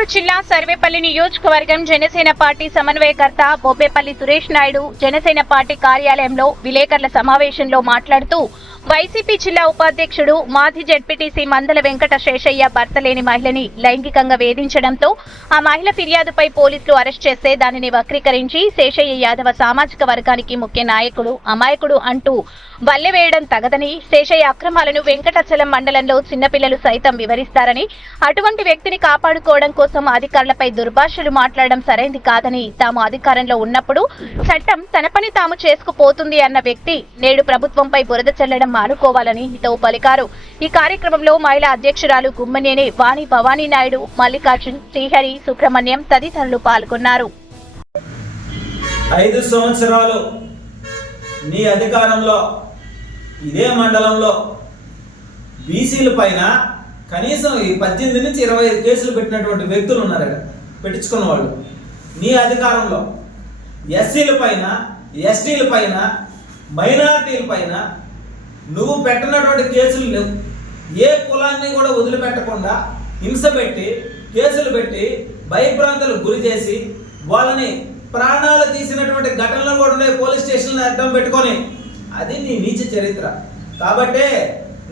గుంటూరు జిల్లా సర్వేపల్లి నియోజకవర్గం జనసేన పార్టీ సమన్వయకర్త బొబ్బేపల్లి సురేష్ నాయుడు జనసేన పార్టీ కార్యాలయంలో విలేకరుల సమావేశంలో మాట్లాడుతూ వైసీపీ జిల్లా ఉపాధ్యక్షుడు మాజీ జెడ్పీటీసీ మందల వెంకట శేషయ్య భర్త లేని మహిళని లైంగికంగా వేధించడంతో ఆ మహిళ ఫిర్యాదుపై పోలీసులు అరెస్ట్ చేస్తే దానిని వక్రీకరించి శేషయ్య యాదవ సామాజిక వర్గానికి ముఖ్య నాయకుడు అమాయకుడు అంటూ బల్లెవేయడం తగదని, శేషయ్య అక్రమాలను వెంకటాచలం మండలంలో చిన్నపిల్లలు సైతం వివరిస్తారని, అటువంటి వ్యక్తిని కాపాడుకోవడం కోసం అధికారులపై దుర్భాషలు మాట్లాడడం సరైంది కాదని, తాము అధికారంలో ఉన్నప్పుడు చట్టం తన పని తాము చేసుకుపోతుంది అన్న వ్యక్తి నేడు ప్రభుత్వంపై బురద చల్లడం మానుకోవాలని హితవు పలికారు. ఈ కార్యక్రమంలో మహిళా అధ్యక్షురాలు గుమ్మనేని వాణి భవానీ నాయుడు, మల్లికార్జున్, శ్రీహరి, సుబ్రహ్మణ్యం తదితరులు పాల్గొన్నారు. 5 సంవత్సరాలు నీ అధికారంలో ఇదే మండలంలో బీసీల పైన కనీసం 18 నుంచి 25 కేసులు పెట్టినటువంటి వ్యక్తులు ఉన్నారు. పెట్టించుకున్న వాళ్ళు నీ అధికారంలో ఎస్సీల పైన, ఎస్టీల పైన, మైనారిటీల పైన నువ్వు పెట్టినటువంటి కేసులు లేవు. ఏ కులాన్ని కూడా వదిలిపెట్టకుండా హింస పెట్టి, కేసులు పెట్టి, భయభ్రాంతులకు గురి చేసి వాళ్ళని ప్రాణాలు తీసినటువంటి ఘటనలు కూడా ఉన్నాయి. పోలీస్ స్టేషన్లు అడ్డం పెట్టుకొని, అది నీ నీచ చరిత్ర. కాబట్టి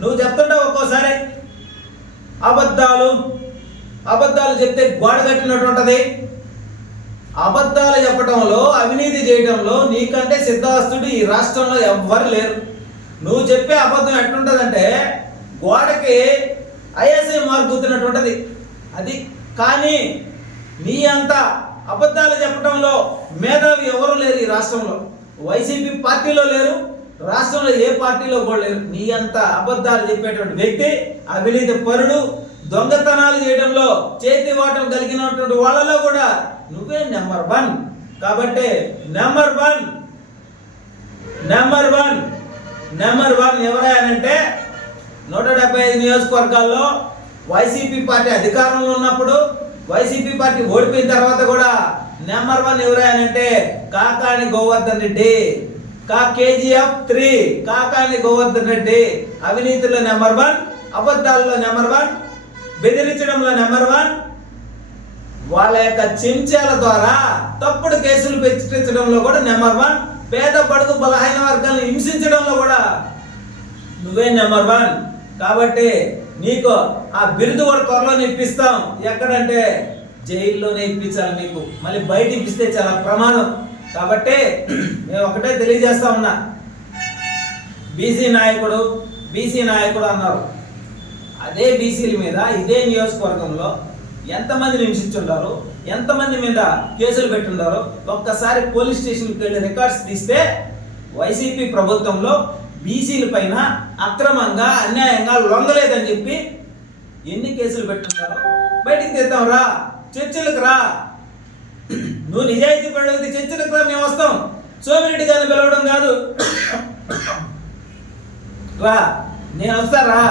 నువ్వు చెప్తుంటావు ఒక్కోసారి అబద్ధాలు చెప్తే గోడ కట్టినట్టుంటది. అబద్ధాలు చెప్పడంలో, అవినీతి చేయడంలో నీకంటే సిద్ధాస్తుడు ఈ రాష్ట్రంలో ఎవ్వరు లేరు. నువ్వు చెప్పే అబద్ధం ఎట్లుంటుందంటే గోడకి ఐఎస్ఐ మార్క్ గుర్తున్నట్టుంటది అది. కానీ నీ అంత అబద్ధాలు చెప్పడంలో మేధావి ఎవరు లేరు ఈ రాష్ట్రంలో. వైసీపీ పార్టీలో లేరు, రాష్ట్రంలో ఏ పార్టీలో కూడా లేరు. నీ అంత అబద్ధాలు చెప్పేటువంటి వ్యక్తి, అవినీతి పరుడు, దొంగతనాలు చేయడంలో చేతి వాటం కలిగినటువంటి వాళ్ళలో కూడా నువ్వే నెంబర్ 1. కాబట్టి నెంబర్ వన్ ఎవరైనంటే 175 నియోజకవర్గాల్లో వైసీపీ పార్టీ అధికారంలో ఉన్నప్పుడు, వైసీపీ పార్టీ ఓడిపోయిన తర్వాత కూడా నెంబర్ 1 ఎవరైనంటే కాకాని గోవర్ధన్ రెడ్డి. KGF 3 కాకాని గోవర్ధన్ రెడ్డి. అవినీతిలో నెంబర్ 1, అబద్ధాల్లో నెంబర్ 1, బెదిరించడంలో నెంబర్ 1, వాళ్ళ యొక్క చెంచాల ద్వారా తప్పుడు కేసులు పెట్టించడంలో కూడా నెంబర్ 1, పేద బడుగు బలహీన వర్గాలను హింసించడంలో కూడా నువ్వే నెంబర్ 1. కాబట్టి నీకు ఆ బిరుదు కూడా త్వరలోనే ఇప్పిస్తాం. ఎక్కడంటే జైల్లోనే ఇప్పించాలి నీకు. మళ్ళీ బయట ఇప్పిస్తే చాలా ప్రమాదం. కాబట్టి మేము ఒకటే తెలియజేస్తా ఉన్నా, బీసీ నాయకుడు అన్నారు. అదే బీసీల మీద ఇదే నియోజకవర్గంలో ఎంతమందిని హింసించుంటారు, ఎంతమంది మీద కేసులు పెట్టుంటారో ఒక్కసారి పోలీస్ స్టేషన్కి వెళ్ళి రికార్డ్స్ తీస్తే వైసీపీ ప్రభుత్వంలో బీసీల పైన అక్రమంగా, అన్యాయంగా లొంగలేదని చెప్పి ఎన్ని కేసులు పెట్టుంటారో బయటికి తెద్దాం. రా, చర్చలకు రా. నువ్వు నిజాయితీ పడితే చర్చలకు రా, మేము వస్తాం. సోమిరెడ్డి గారిని పిలవడం కాదు. రా, నేను వస్తా. రా.